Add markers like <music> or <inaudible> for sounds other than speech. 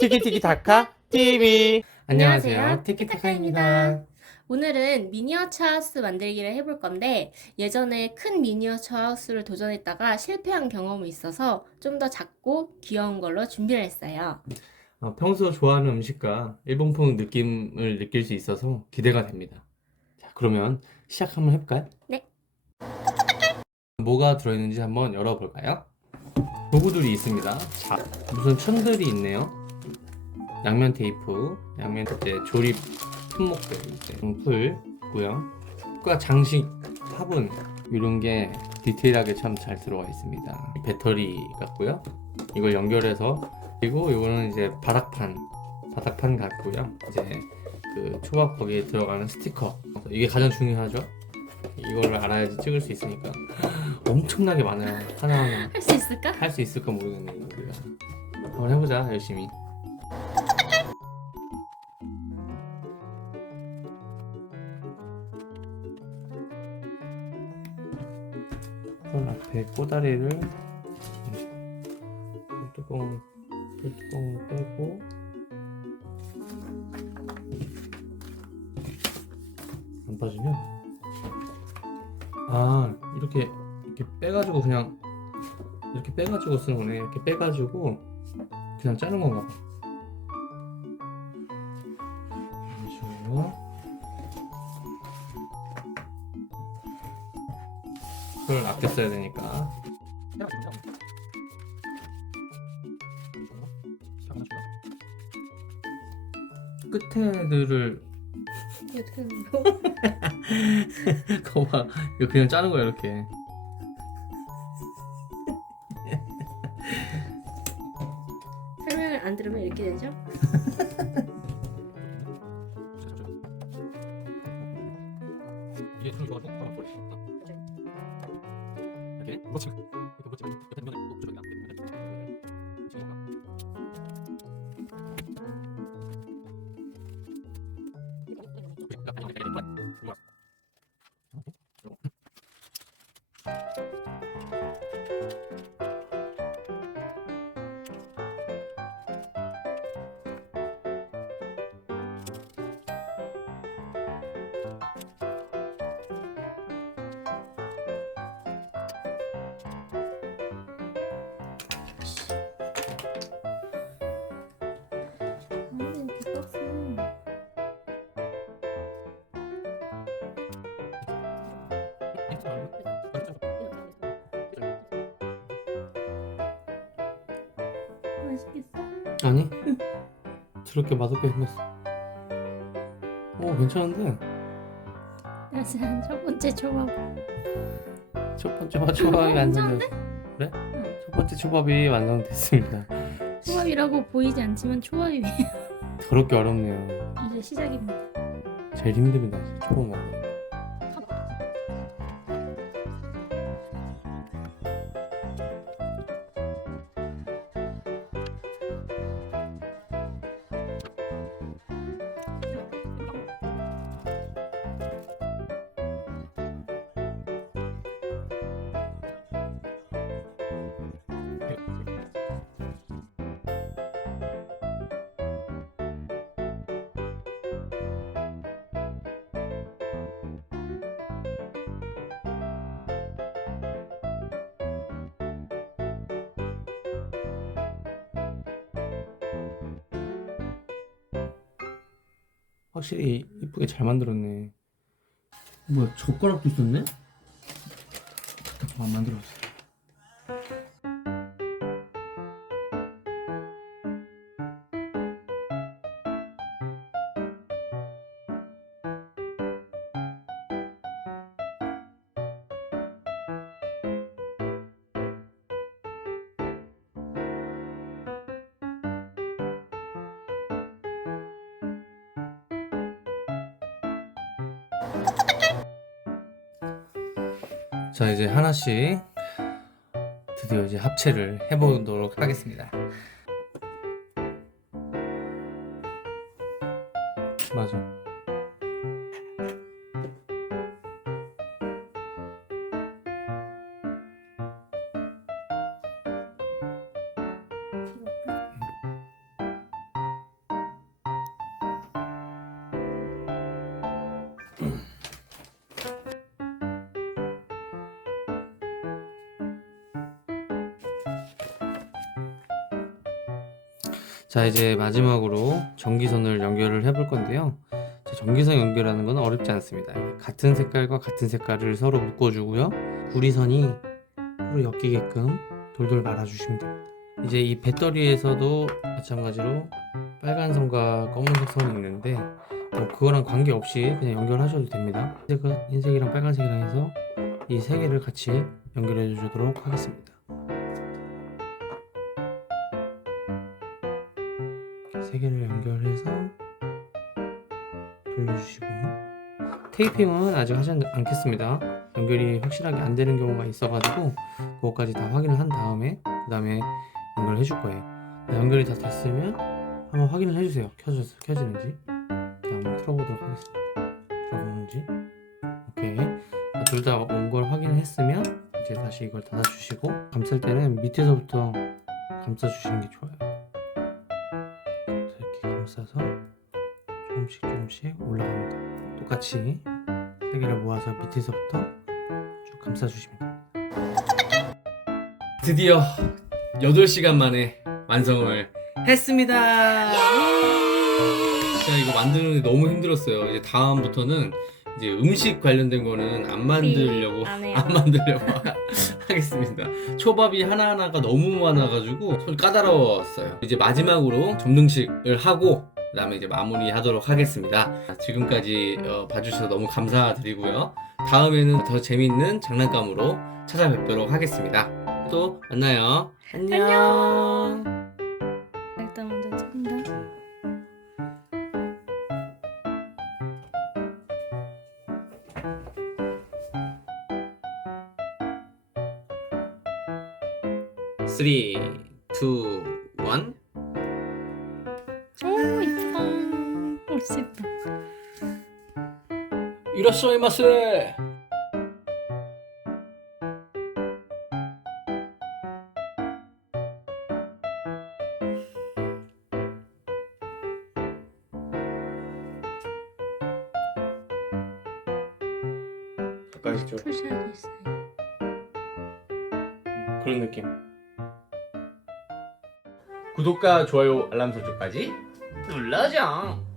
티키티키타카 TV 안녕하세요. 티키타카입니다 오늘은 미니어처 하우스 만들기를 해볼 건데 예전에 큰 미니어처 하우스를 도전했다가 실패한 경험이 있어서 좀 더 작고 귀여운 걸로 준비를 했어요. 어, 평소 좋아하는 음식과 일본풍 느낌을 느낄 수 있어서 기대가 됩니다 자 그러면 시작 한번 해볼까요? 네. 뭐가 들어있는지 한번 열어볼까요? 도구들이 있습니다 자 무슨 천들이 있네요 양면 테이프 양면 이제 조립 품목들 이제 풀 있고요. 과 장식 화분 이런 게 디테일하게 참 잘 들어가 있습니다. 배터리 같고요. 이걸 연결해서 그리고 이거는 이제 바닥판 바닥판 같고요. 이제 그 초밥 거기에 들어가는 스티커. 이게 가장 중요하죠. 이걸 알아야지 찍을 수 있으니까. <laughs> 엄청나게 많아요. 하나하나. 할 수 있을까? 할 수 있을까 모르겠네 우리가 한번 해보자 열심히 꼬다리를 뚜껑 뚜껑을 빼고 안 빠지면 아 이렇게 이렇게 빼가지고 그냥 이렇게 빼가지고 쓰는 거네. 이렇게 빼가지고 그냥 자른 건가 봐. 잠시만요. 그걸 아껴 써야 되니까. 끝에들을 이게 어떻게 하는 거? 거봐 이거 그냥 자른 거야 이렇게 설명을 안 들으면 이렇게 되죠? <laughs> 아, 맛있겠어? 아니 저렇게 맛없게 생겼어. 오 괜찮은데 짜잔 첫 번째 초밥. 첫 번째 마- 초밥이 완성됐. 그래? 응. 첫 번째 초밥이 완성됐습니다. 초밥이라고 보이지 않지만 초밥이 더럽게 어렵네요. 이제 시작입니다. 제일 힘듭니다. 초밥 만드는 확실히 이쁘게 잘 만들었네. 뭐야 젓가락도 있었네? 안 만들었어 자 이제 하나씩 드디어 이제 합체를 해보도록 하겠습니다. 맞아. 자 이제 마지막으로 전기선을 연결을 해볼 건데요. 자, 전기선 연결하는 건 어렵지 않습니다. 같은 색깔과 같은 색깔을 서로 묶어주고요. 구리선이 서로 엮이게끔 돌돌 말아주시면 됩니다. 이제 이 배터리에서도 마찬가지로 빨간 선과 검은색 선이 있는데 뭐 그거랑 관계없이 그냥 연결하셔도 됩니다. 흰색은 흰색이랑 빨간색이랑 해서 이 세 개를 같이 연결해 주도록 하겠습니다. 세 개를 연결해서 돌려주시고 테이핑은 아직 하지 않- 않겠습니다. 연결이 확실하게 안 되는 경우가 있어가지고 그것까지 다 확인을 한 다음에 그 다음에 연결해 줄 거예요. 네, 연결이 다 됐으면 한번 확인을 해주세요. 켜졌 켜지는지. 자, 한번 틀어보도록 하겠습니다. 들어보는지. 오케이. 둘 다 온 걸 확인했으면 이제 다시 이걸 닫아주시고 감쌀 때는 밑에서부터 감싸주시는 게 좋아요. 감싸서 조금씩 조금씩 올라갑니다. 똑같이 세 개를 모아서 밑에서부터 쭉 감싸주시면 됩니다. 드디어 8시간 만에 완성을 했습니다. 제가 이거 만드는 게 너무 힘들었어요. 이제 다음부터는 이제 음식 관련된 거는 안 만들려고 안. 안 만들려고 하겠습니다. 초밥이 하나하나가 너무 많아가지고 손 까다로웠어요. 이제 마지막으로 점등식을 하고 그 다음에 이제 마무리 하도록 하겠습니다. 지금까지 어, 봐주셔서 너무 감사드리고요. 다음에는 더 재밌는 장난감으로 찾아뵙도록 하겠습니다. 또 만나요. 안녕. 일단 3, 2, 1. 오 이쁘다. 벌써 예뻐. 이라쏘 이마세. 가까이 좀 표시하고 있어요. 그런 느낌. 구독과 좋아요, 알람 설정까지 눌러줘.